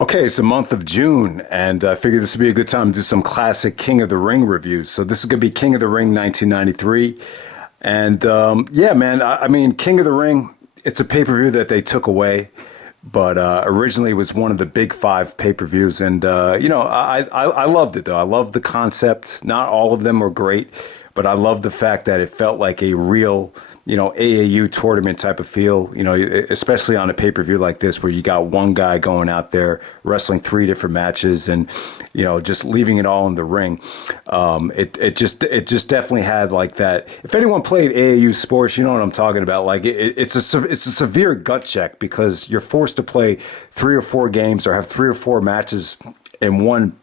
Okay, it's the month of June, and I figured this would be a good time to do some classic King of the Ring reviews. So this is going to be King of the Ring 1993. And yeah, man, I mean, King of the Ring, it's a pay-per-view that they took away, but originally it was one of the big five pay-per-views. And, I loved it, though. I loved the concept. Not all of them were great, but I loved the fact that it felt like a real, AAU tournament type of feel, especially on a pay-per-view like this where you got one guy going out there wrestling three different matches and, just leaving it all in the ring. It just definitely had like that. If anyone played AAU sports, you know what I'm talking about. Like it's a severe gut check because you're forced to play 3 or 4 games or have 3 or 4 matches in one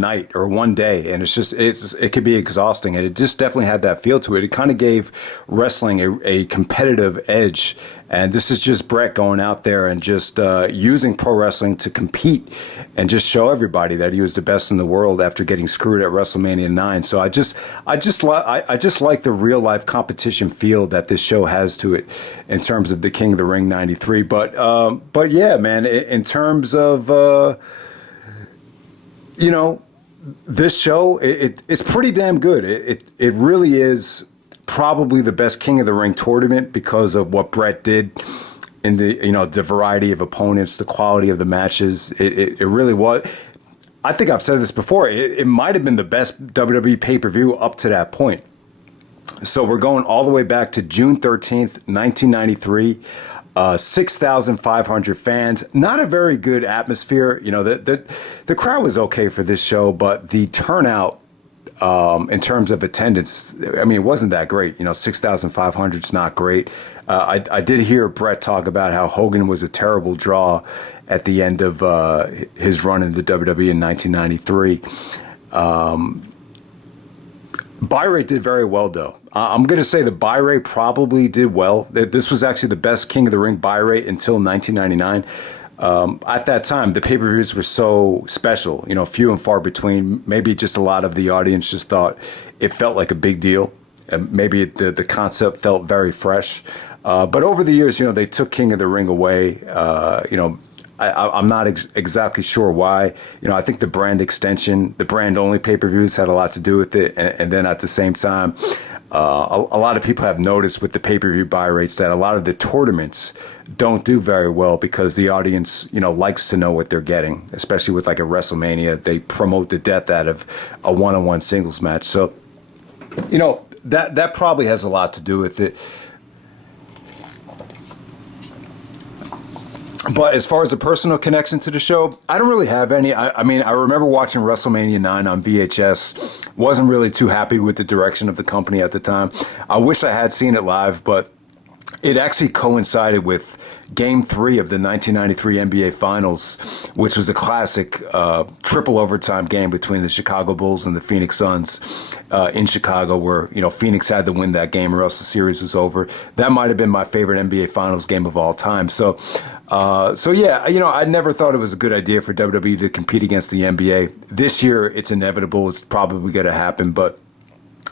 night or one day, and it could be exhausting, and it just definitely had that feel to it. It kind of gave wrestling a competitive edge, and this is just Bret going out there and just using pro wrestling to compete and just show everybody that he was the best in the world after getting screwed at WrestleMania 9. So I just like the real life competition feel that this show has to it in terms of the King of the Ring 93. But yeah, man, in terms of this show, it's pretty damn good. It really is probably the best King of the Ring tournament because of what Bret did in the variety of opponents, the quality of the matches. It really was. I think I've said this before. It might have been the best WWE pay-per-view up to that point. So we're going all the way back to June 13th, 1993. 6,500 fans. Not a very good atmosphere. The crowd was okay for this show, but the turnout in terms of attendance, I mean, it wasn't that great. 6,500 is not great. I did hear Bret talk about how Hogan was a terrible draw at the end of his run in the WWE in 1993. Buy rate did very well, though. I'm going to say the buy rate probably did well. This was actually the best King of the Ring buy rate until 1999. At that time, the pay-per-views were so special, few and far between. Maybe just a lot of the audience just thought it felt like a big deal. And maybe the concept felt very fresh. But over the years, they took King of the Ring away. I'm not exactly sure why. I think the brand extension, the brand only pay-per-views had a lot to do with it. And then at the same time, a lot of people have noticed with the pay-per-view buy rates that a lot of the tournaments don't do very well because the audience, likes to know what they're getting, especially with like a WrestleMania. They promote the death out of a one-on-one singles match. So, that probably has a lot to do with it. But as far as a personal connection to the show, I don't really have any. I mean, I remember watching WrestleMania 9 on VHS. Wasn't really too happy with the direction of the company at the time. I wish I had seen it live, but it actually coincided with Game 3 of the 1993 NBA Finals, which was a classic triple overtime game between the Chicago Bulls and the Phoenix Suns in Chicago, where, Phoenix had to win that game or else the series was over. That might have been my favorite NBA Finals game of all time. So yeah, I never thought it was a good idea for WWE to compete against the NBA. This year, it's inevitable. It's probably going to happen, but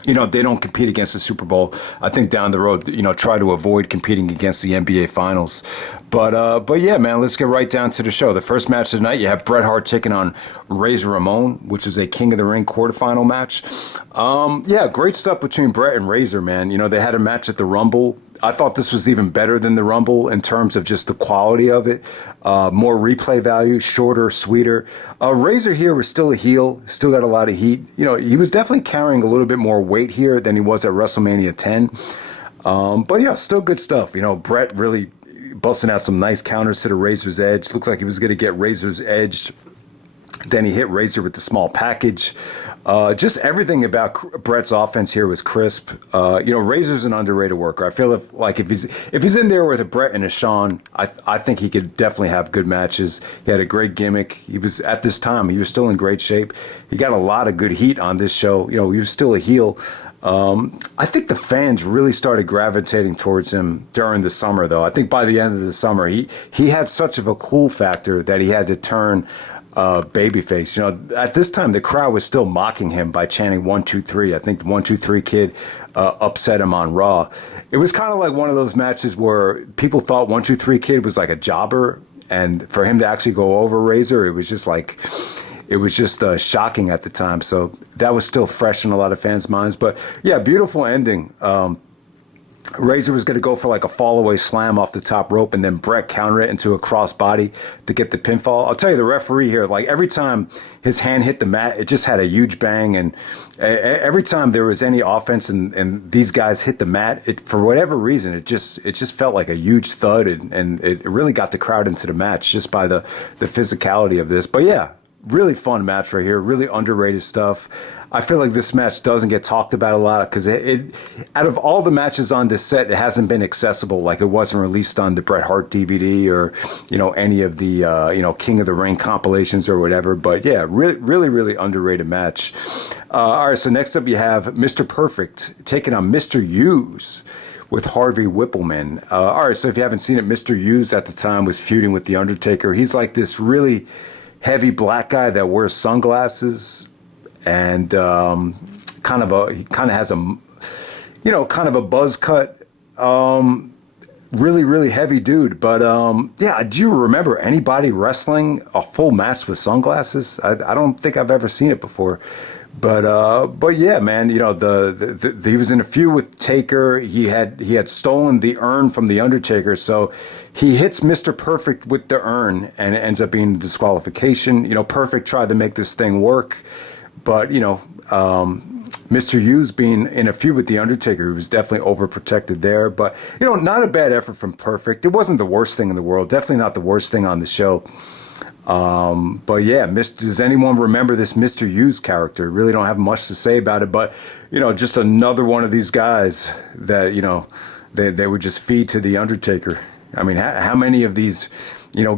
they don't compete against the Super Bowl. I think down the road, try to avoid competing against the NBA Finals. But yeah, man, let's get right down to the show. The first match of the night, you have Bret Hart taking on Razor Ramon, which is a King of the Ring quarterfinal match. Yeah, great stuff between Bret and Razor, man. They had a match at the Rumble. I thought this was even better than the Rumble in terms of just the quality of it. More replay value, shorter, sweeter. Razor here was still a heel, still got a lot of heat. He was definitely carrying a little bit more weight here than he was at WrestleMania 10. But yeah, still good stuff. Bret really busting out some nice counters to the Razor's edge. Looks like he was going to get Razor's edge. Then he hit Razor with the small package. Just everything about Bret's offense here was crisp. Razor's an underrated worker. I feel if he's in there with a Bret and a Shawn, I think he could definitely have good matches. He had a great gimmick. He was at this time, he was still in great shape. He got a lot of good heat on this show. He was still a heel. I think the fans really started gravitating towards him during the summer, though. I think by the end of the summer, he had such of a cool factor that he had to turn babyface. At this time, the crowd was still mocking him by chanting 1, 2, 3. I think the 1, 2, 3 kid upset him on Raw. It was kind of like one of those matches where people thought 1, 2, 3 kid was like a jobber, and for him to actually go over Razor, it was just like, it was just shocking at the time. So that was still fresh in a lot of fans' minds. But yeah, beautiful ending. Razor was going to go for like a fall-away slam off the top rope, and then Bret countered it into a crossbody to get the pinfall. I'll tell you, the referee here, like every time his hand hit the mat, it just had a huge bang. And every time there was any offense and these guys hit the mat, it, for whatever reason, it just felt like a huge thud, and it really got the crowd into the match just by the physicality of this. But yeah, really fun match right here. Really underrated stuff. I feel like this match doesn't get talked about a lot because it out of all the matches on this set, it hasn't been accessible. Like it wasn't released on the Bret Hart DVD or, any of the, King of the Ring compilations or whatever. But yeah, really underrated match. All right, so next up you have Mr. Perfect taking on Mr. Hughes with Harvey Whippleman. All right, so if you haven't seen it, Mr. Hughes at the time was feuding with The Undertaker. He's like this really heavy black guy that wears sunglasses and kind of has a kind of a buzz cut, really heavy dude. But yeah, do you remember anybody wrestling a full match with sunglasses? I don't think I've ever seen it before. But yeah, man, he was in a feud with Taker. He had stolen the urn from the Undertaker, so he hits Mr. Perfect with the urn, and it ends up being a disqualification. Perfect tried to make this thing work, but Mr. Hughes being in a feud with the Undertaker, he was definitely overprotected there. But not a bad effort from Perfect. It wasn't the worst thing in the world. Definitely not the worst thing on the show. But yeah, does anyone remember this Mr. Hughes character? Really don't have much to say about it, but just another one of these guys that they would just feed to the Undertaker. I mean, how many of these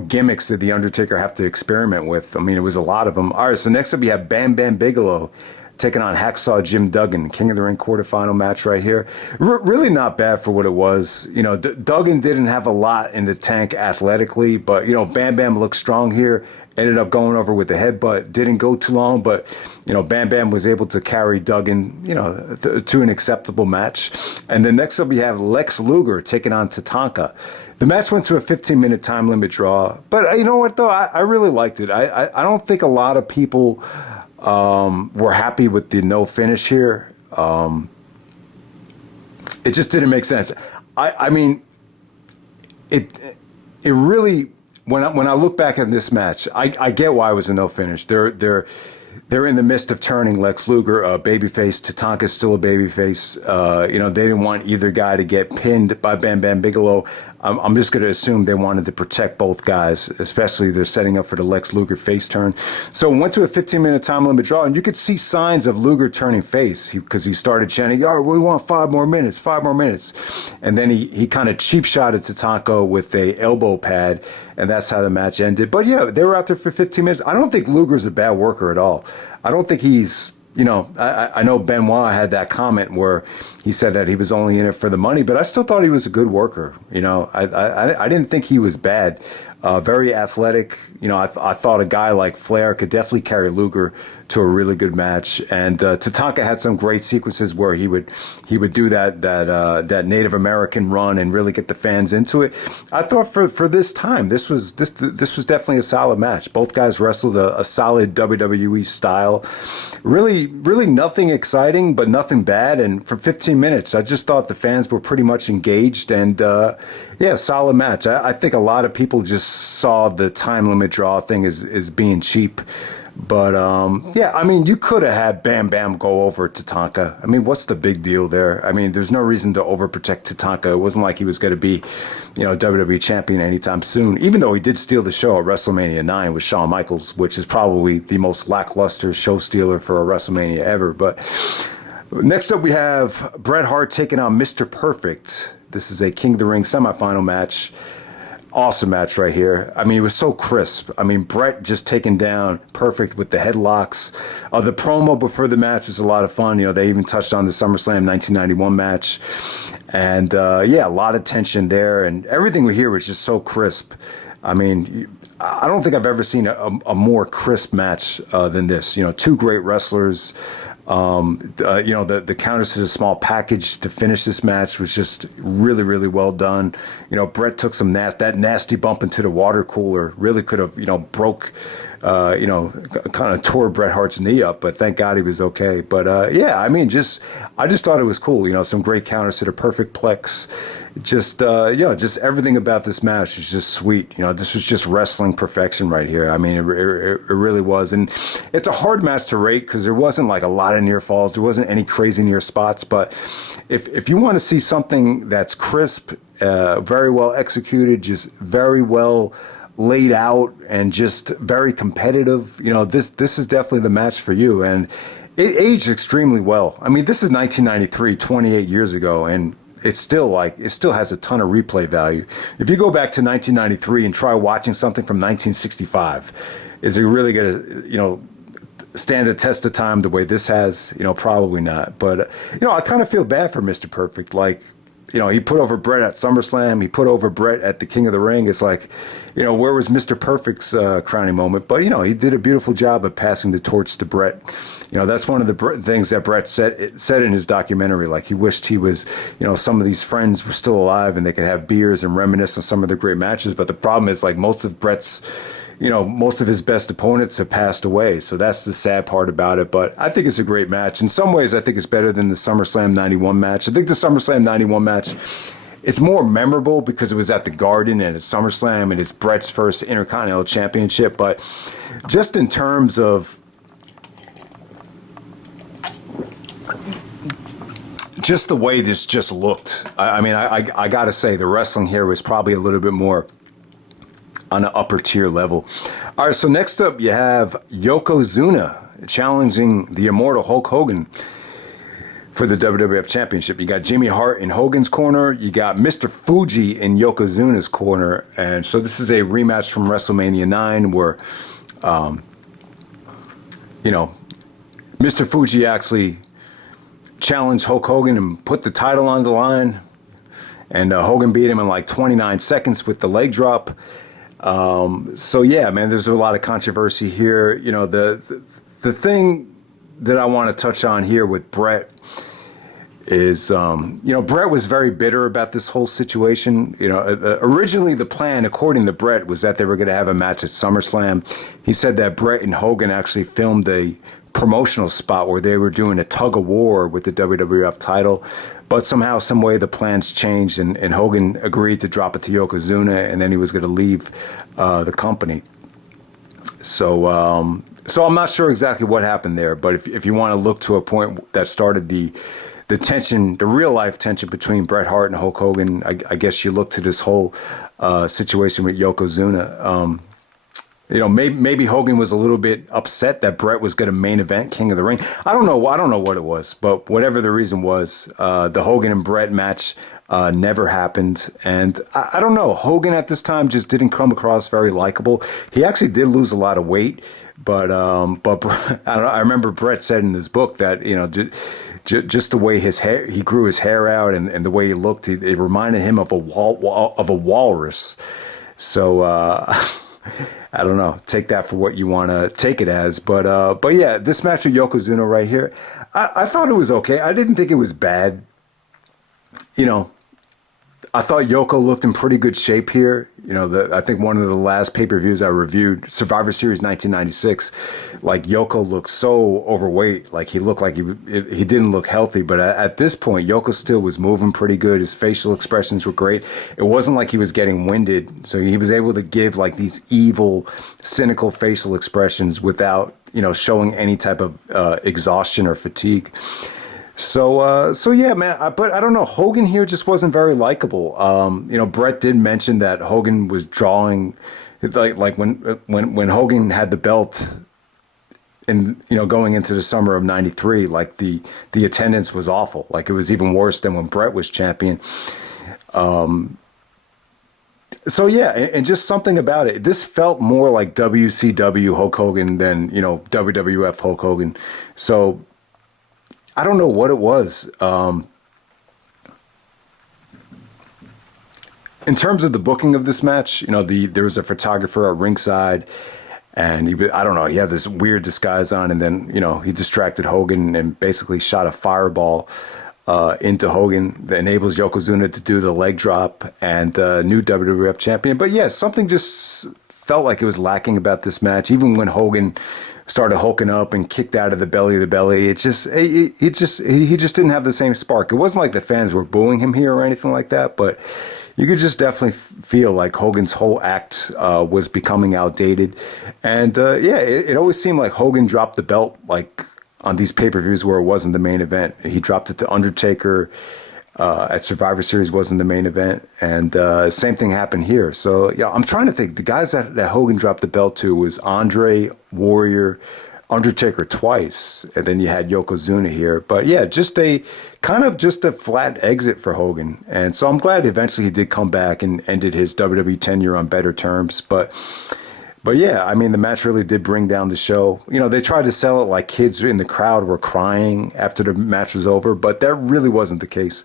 gimmicks did the Undertaker have to experiment with? I mean, it was a lot of them. All right, so next up you have Bam Bigelow taking on Hacksaw Jim Duggan, King of the Ring quarterfinal match right here. Really not bad for what it was. Duggan didn't have a lot in the tank athletically, but Bam Bam looked strong here. Ended up going over with the headbutt. Didn't go too long, but Bam Bam was able to carry Duggan, to an acceptable match. And then next up we have Lex Luger taking on Tatanka. The match went to a 15-minute time limit draw, but you know what though? I really liked it. I don't think a lot of people were happy with the no finish here. It just didn't make sense. I mean, it really. When I look back at this match, I get why it was a no finish. They're in the midst of turning Lex Luger a babyface. Tatanka's still a babyface. They didn't want either guy to get pinned by Bam Bigelow. I'm just going to assume they wanted to protect both guys, especially they're setting up for the Lex Luger face turn. So it went to a 15-minute time limit draw, and you could see signs of Luger turning face because he started chanting, "Oh, we want 5 more minutes. And then he kind of cheap shot at Tatanka with a elbow pad, and that's how the match ended. But yeah, they were out there for 15 minutes. I don't think Luger's a bad worker at all. I don't think he's, I know Benoit had that comment where he said that he was only in it for the money, but I still thought he was a good worker. I didn't think he was bad. Very athletic. I thought a guy like Flair could definitely carry Luger to a really good match. And Tatanka had some great sequences where he would do that Native American run and really get the fans into it. I thought for this time, this was definitely a solid match. Both guys wrestled a solid WWE style. Really nothing exciting, but nothing bad. And for 15 minutes, I just thought the fans were pretty much engaged. And yeah, solid match. I think a lot of people just saw the time limit draw thing as being cheap. But yeah, I mean, you could have had Bam Bam go over Tatanka. I mean, what's the big deal there? I mean, there's no reason to overprotect Tatanka. It wasn't like he was going to be, WWE champion anytime soon, even though he did steal the show at WrestleMania 9 with Shawn Michaels, which is probably the most lackluster show stealer for a WrestleMania ever. But next up, we have Bret Hart taking on Mr. Perfect. This is a King of the Ring semifinal match. Awesome match right here. I mean, it was so crisp. I mean, Bret just taking down Perfect with the headlocks. The promo before the match was a lot of fun. They even touched on the SummerSlam 1991 match. And yeah, a lot of tension there. And everything we hear was just so crisp. I mean, I don't think I've ever seen a more crisp match than this. Two great wrestlers. The counters to the small package to finish this match was just really, really well done. Bret took that nasty bump into the water cooler. Really could have, broke, kind of tore Bret Hart's knee up, but thank God he was okay. But I just thought it was cool. Some great counters to the perfect plex. Just everything about this match is just sweet. This was just wrestling perfection right here. I mean, it really was. And it's a hard match to rate because there wasn't like a lot of near falls. There wasn't any crazy near spots. But if you want to see something that's crisp, very well executed, just very well laid out, and just very competitive, this is definitely the match for you. And it aged extremely well. I mean, this is 1993, 28 years ago, and it still has a ton of replay value. If you go back to 1993 and try watching something from 1965, is it really going to, stand the test of time the way this has? Probably not. But, I kind of feel bad for Mr. Perfect. Like, he put over Bret at SummerSlam. He put over Bret at the King of the Ring. It's like, where was Mr. Perfect's crowning moment? But, he did a beautiful job of passing the torch to Bret. That's one of the things that Bret said in his documentary. Like, he wished he was, some of these friends were still alive and they could have beers and reminisce on some of the great matches. But the problem is, like, most of his best opponents have passed away. So that's the sad part about it. But I think it's a great match. In some ways, I think it's better than the SummerSlam 91 match. I think the SummerSlam 91 match, it's more memorable because it was at the Garden and it's SummerSlam and it's Bret's first Intercontinental Championship. But just in terms of just the way this just looked, I got to say the wrestling here was probably a little bit more on an upper tier level. All right, so next up you have Yokozuna challenging the immortal Hulk Hogan for the WWF Championship. You got Jimmy Hart in Hogan's corner. You got Mr. Fuji in Yokozuna's corner. And so this is a rematch from WrestleMania 9 where, Mr. Fuji actually challenged Hulk Hogan and put the title on the line. And Hogan beat him in like 29 seconds with the leg drop. There's a lot of controversy here. The thing that I want to touch on here with Bret is, Bret was very bitter about this whole situation. Originally the plan, according to Bret, was that they were going to have a match at SummerSlam. He said that Bret and Hogan actually filmed a promotional spot where they were doing a tug of war with the WWF title. But somehow, some way, the plans changed, and Hogan agreed to drop it to Yokozuna, and then he was going to leave the company. So I'm not sure exactly what happened there, but if you want to look to a point that started the tension, the real life tension between Bret Hart and Hulk Hogan, I guess you look to this whole situation with Yokozuna. Maybe Hogan was a little bit upset that Bret was going to main event King of the Ring. I don't know what it was, but whatever the reason was, the Hogan and Bret match never happened. And I don't know, Hogan at this time just didn't come across very likable. He actually did lose a lot of weight, but I remember Bret said in his book that, just the way he grew his hair out and the way he looked, it reminded him of a walrus. So, I don't know. Take that for what you want to take it as. But yeah, this match with Yokozuna right here, I thought it was okay. I didn't think it was bad. I thought Yoko looked in pretty good shape here. I think one of the last pay-per-views I reviewed, Survivor Series 1996, like Yoko looked so overweight. Like he looked like he didn't look healthy. But at this point, Yoko still was moving pretty good. His facial expressions were great. It wasn't like he was getting winded. So he was able to give like these evil, cynical facial expressions without, showing any type of exhaustion or fatigue. So yeah, man. But I don't know. Hogan here just wasn't very likable. Bret did mention that Hogan was drawing, like when Hogan had the belt, and going into the summer of '93, like the attendance was awful. Like it was even worse than when Bret was champion. So yeah, and just something about it. This felt more like WCW Hulk Hogan than WWF Hulk Hogan. So. I don't know what it was. In terms of the booking of this match, there was a photographer at ringside, And I don't know, he had this weird disguise on, and then, he distracted Hogan and basically shot a fireball into Hogan that enables Yokozuna to do the leg drop and new WWF champion. But yeah, something just felt like it was lacking about this match. Even when Hogan started hulking up and kicked out of the belly, he just didn't have the same spark. It wasn't like the fans were booing him here or anything like that, but you could just definitely feel like Hogan's whole act was becoming outdated. And it always seemed like Hogan dropped the belt like on these pay-per-views where it wasn't the main event. He dropped it to Undertaker at Survivor Series, wasn't the main event. And same thing happened here. So yeah, I'm trying to think. The guys that Hogan dropped the belt to was Andre, Warrior, Undertaker twice, and then you had Yokozuna here. But yeah, just a flat exit for Hogan. And so I'm glad eventually he did come back and ended his WWE tenure on better terms. But yeah, I mean, the match really did bring down the show. They tried to sell it like kids in the crowd were crying after the match was over, but that really wasn't the case.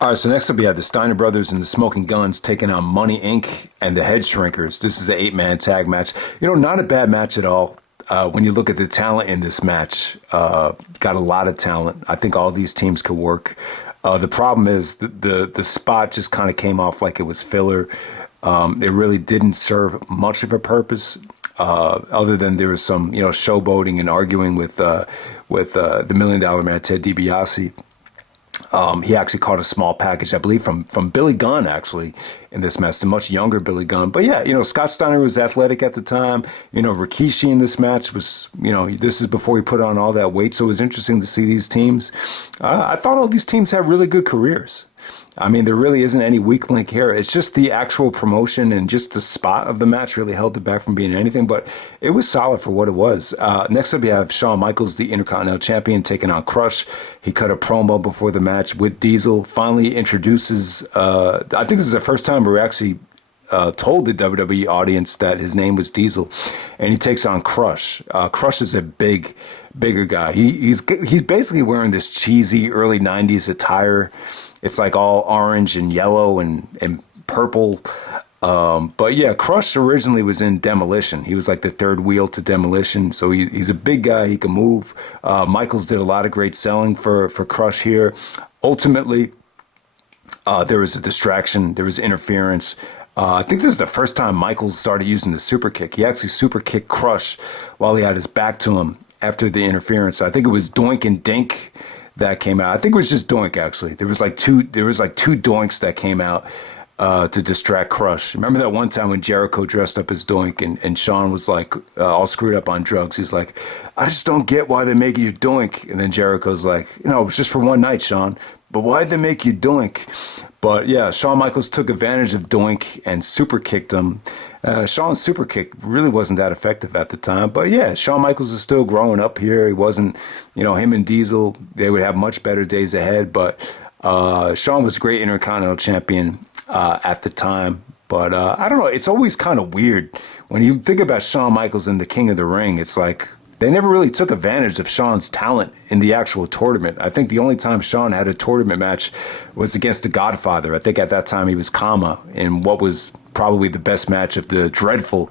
All right, so next up we have the Steiner brothers and the Smoking Guns taking on Money Inc. and the Headshrinkers. This is the 8-man tag match. Not a bad match at all. When you look at the talent in this match, got a lot of talent. I think all these teams could work. The problem is the spot just kind of came off like it was filler. It really didn't serve much of a purpose, other than there was some, showboating and arguing with the $1 Million Man, Ted DiBiase. He actually caught a small package, I believe, from Billy Gunn, actually, in this match, a much younger Billy Gunn. But yeah, Scott Steiner was athletic at the time. Rikishi in this match was, this is before he put on all that weight. So it was interesting to see these teams. I thought all these teams had really good careers. I mean, there really isn't any weak link here. It's just the actual promotion and just the spot of the match really held it back from being anything, but it was solid for what it was. Next up, you have Shawn Michaels, the Intercontinental Champion, taking on Crush. He cut a promo before the match with Diesel, finally introduces, I think this is the first time we actually told the WWE audience that his name was Diesel, and he takes on Crush. Crush is a bigger guy. He's basically wearing this cheesy early 90s attire. It's like all orange and yellow and purple. But yeah, Crush originally was in Demolition. He was like the third wheel to Demolition. So he's a big guy. He can move. Michaels did a lot of great selling for Crush here. Ultimately, there was a distraction. There was interference. I think this is the first time Michaels started using the super kick. He actually super kicked Crush while he had his back to him after the interference. I think it was Doink and Dink that came out. I think it was just Doink, actually. There was like two Doinks that came out to distract Crush. Remember that one time when Jericho dressed up as Doink and Shawn was like all screwed up on drugs? He's like, I just don't get why they make you Doink. And then Jericho's like, it was just for one night, Shawn. But why'd they make you Doink? But yeah, Shawn Michaels took advantage of Doink and super kicked him. Shawn's super kick really wasn't that effective at the time. But yeah, Shawn Michaels is still growing up here. He wasn't, him and Diesel, they would have much better days ahead. But Shawn was a great Intercontinental Champion at the time. But I don't know, it's always kind of weird. When you think about Shawn Michaels and the King of the Ring, it's like they never really took advantage of Shawn's talent in the actual tournament. I think the only time Shawn had a tournament match was against the Godfather. I think at that time he was Kama in what was probably the best match of the dreadful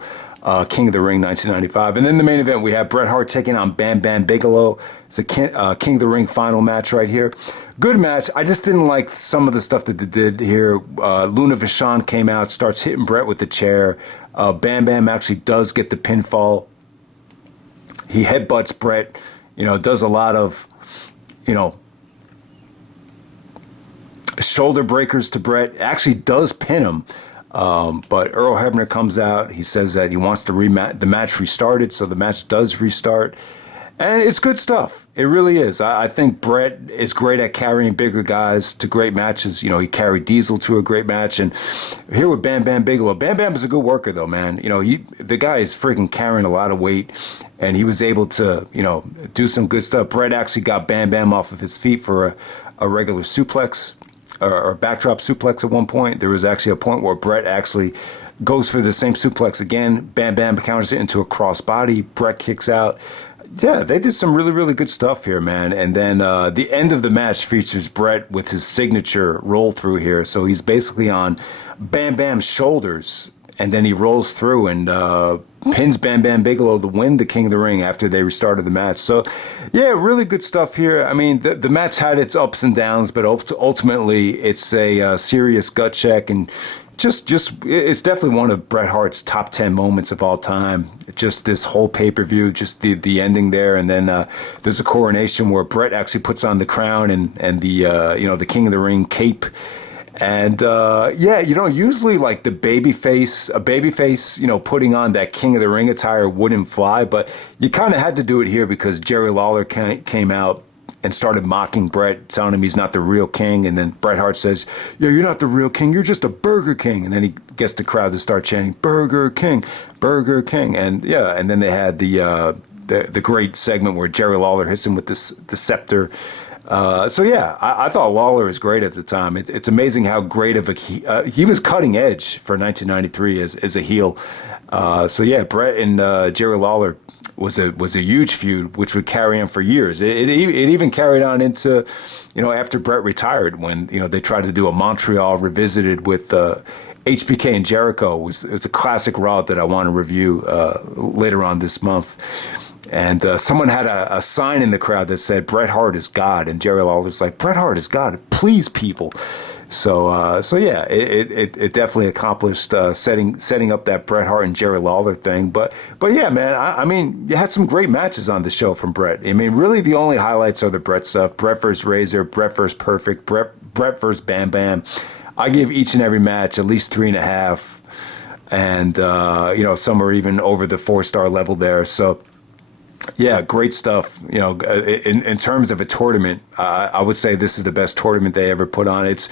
King of the Ring 1995. And then the main event, we have Bret Hart taking on Bam Bigelow. It's a King of the Ring final match right here. Good match. I just didn't like some of the stuff that they did here. Luna Vachon came out, starts hitting Bret with the chair. Bam actually does get the pinfall. He headbutts Bret, does a lot of, shoulder breakers to Bret. Actually does pin him. But Earl Hebner comes out. He says that he wants the match restarted, so the match does restart. And it's good stuff. It really is. I think Bret is great at carrying bigger guys to great matches. He carried Diesel to a great match. And here with Bam Bigelow. Bam is a good worker, though, man. The guy is freaking carrying a lot of weight. And he was able to, do some good stuff. Bret actually got Bam off of his feet for a regular suplex or backdrop suplex at one point. There was actually a point where Bret actually goes for the same suplex again. Bam counters it into a crossbody. Bret kicks out. Yeah, they did some really, really good stuff here, man. And then the end of the match features Bret with his signature roll through here. So he's basically on Bam's shoulders. and then he rolls through and pins Bam Bam Bigelow to win the King of the Ring after they restarted the match. So, yeah, really good stuff here. I mean, the match had its ups and downs, but ultimately it's a serious gut check, and just it's definitely one of Bret Hart's top 10 moments of all time. Just this whole pay-per-view, just the ending there, and then there's a coronation where Bret actually puts on the crown and the the King of the Ring cape. And usually like a babyface, putting on that King of the Ring attire wouldn't fly, but you kind of had to do it here because Jerry Lawler came out and started mocking Bret, telling him he's not the real king. And then Bret Hart says, "Yeah, you're not the real king. You're just a Burger King." And then he gets the crowd to start chanting, "Burger King, Burger King." And and then they had the great segment where Jerry Lawler hits him with the scepter. I thought Lawler was great at the time. It's amazing how great of he was cutting edge for 1993 as a heel. Bret and Jerry Lawler was a huge feud, which would carry on for years. It even carried on into, after Bret retired, when they tried to do a Montreal revisited with HBK and Jericho. It's a classic route that I want to review later on this month. And someone had a sign in the crowd that said, "Bret Hart is God." And Jerry Lawler's like, "Bret Hart is God. Please, people." It definitely accomplished setting up that Bret Hart and Jerry Lawler thing. But yeah, man, I mean, you had some great matches on the show from Bret. I mean, really the only highlights are the Bret stuff. Bret vs. Razor, Bret vs. Perfect, Bret vs. Bam Bam. I give each and every match at least 3.5. And, some are even over the 4-star level there. So, yeah, great stuff. In terms of a tournament, I would say this is the best tournament they ever put on. It's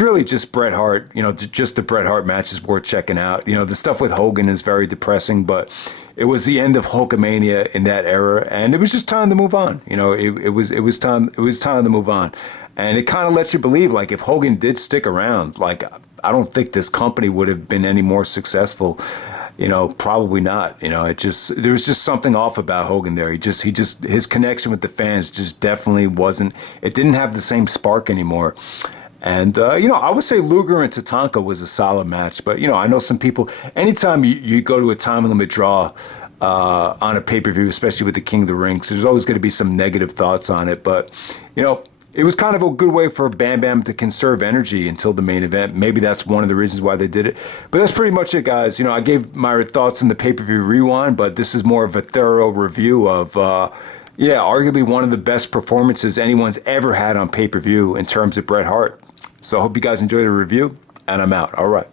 really just Bret Hart. Just the Bret Hart matches worth checking out. The stuff with Hogan is very depressing, but it was the end of Hulkamania in that era, and it was just time to move on. It was time to move on, and it kind of lets you believe, like, if Hogan did stick around, like, I don't think this company would have been any more successful. Probably not. There was just something off about Hogan there. His connection with the fans just definitely wasn't, it didn't have the same spark anymore. And, I would say Luger and Tatanka was a solid match, but, I know some people, anytime you go to a time limit draw, on a pay-per-view, especially with the King of the Ring, so there's always going to be some negative thoughts on it, but, it was kind of a good way for Bam Bam to conserve energy until the main event. Maybe that's one of the reasons why they did it. But that's pretty much it, guys. I gave my thoughts in the pay-per-view rewind, but this is more of a thorough review of, arguably one of the best performances anyone's ever had on pay-per-view in terms of Bret Hart. So I hope you guys enjoyed the review, and I'm out. All right.